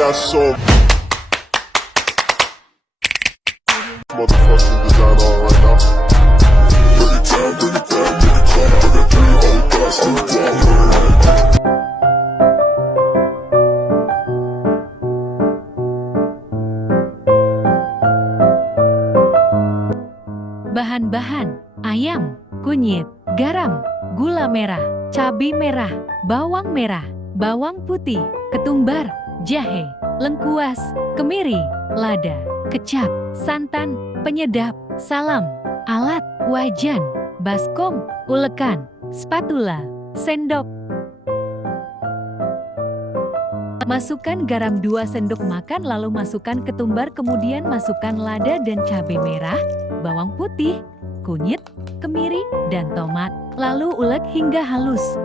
got so motherfucking design on right now. Bring it down, bring it down, bring it down. I got three old guys to walk. Bahan-bahan: ayam, kunyit, garam, gula merah, cabai merah, bawang merah, bawang putih, ketumbar, jahe, lengkuas, kemiri, lada, kecap, santan, penyedap, salam, alat, wajan, baskom, ulekan, spatula, sendok. Masukkan garam 2 sendok makan, lalu masukkan ketumbar, kemudian masukkan lada dan cabai merah, bawang putih, kunyit, kemiri, dan tomat. Lalu ulek hingga halus.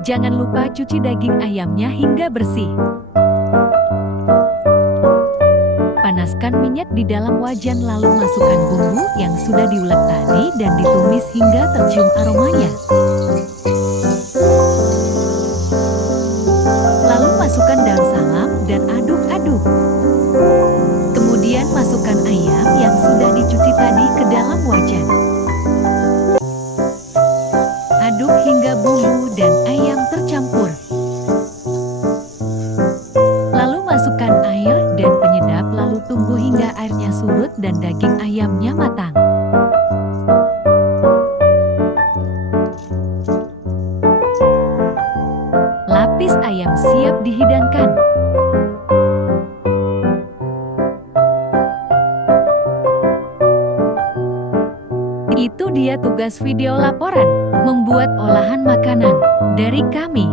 Jangan lupa cuci daging ayamnya hingga bersih. Panaskan minyak di dalam wajan, lalu masukkan bumbu yang sudah diulek tadi dan ditumis hingga tercium aromanya. Lalu masukkan daun salam dan aduk-aduk. Kemudian masukkan ayam yang sudah dicuci tadi ke dalam wajan. Aduk hingga bumbu dan ayam tercampur. Lalu masukkan air dan penyedap, lalu tunggu hingga airnya surut dan daging ayamnya matang. Lapis ayam siap dihidangkan. Itu dia tugas video laporan membuat olahan makanan dari kami.